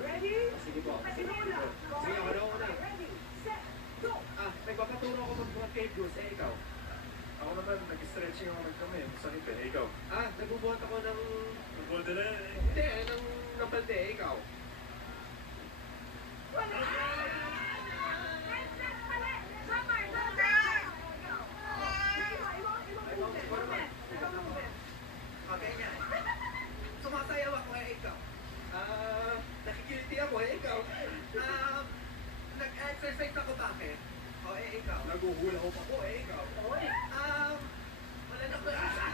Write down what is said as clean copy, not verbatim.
Ready? Sige po. Simula. Sige, ako na una. Ready, set, go! Nagpapaturo ako magbuhat kay Bruce. Ikaw? Ako naman, nag-stretching ako kami. Sakit eh. Ikaw? Nagbubuhat ako ng... Nagbuhat na eh. Hindi, ng balde. Ikaw? Wala! Okay nga. Sumasayaw ako ikaw. Nakikiliti ako ikaw. Nag-exercise ako bakit? Ikaw. Naguhula ko pa. Ikaw. Oy! Wala na ba?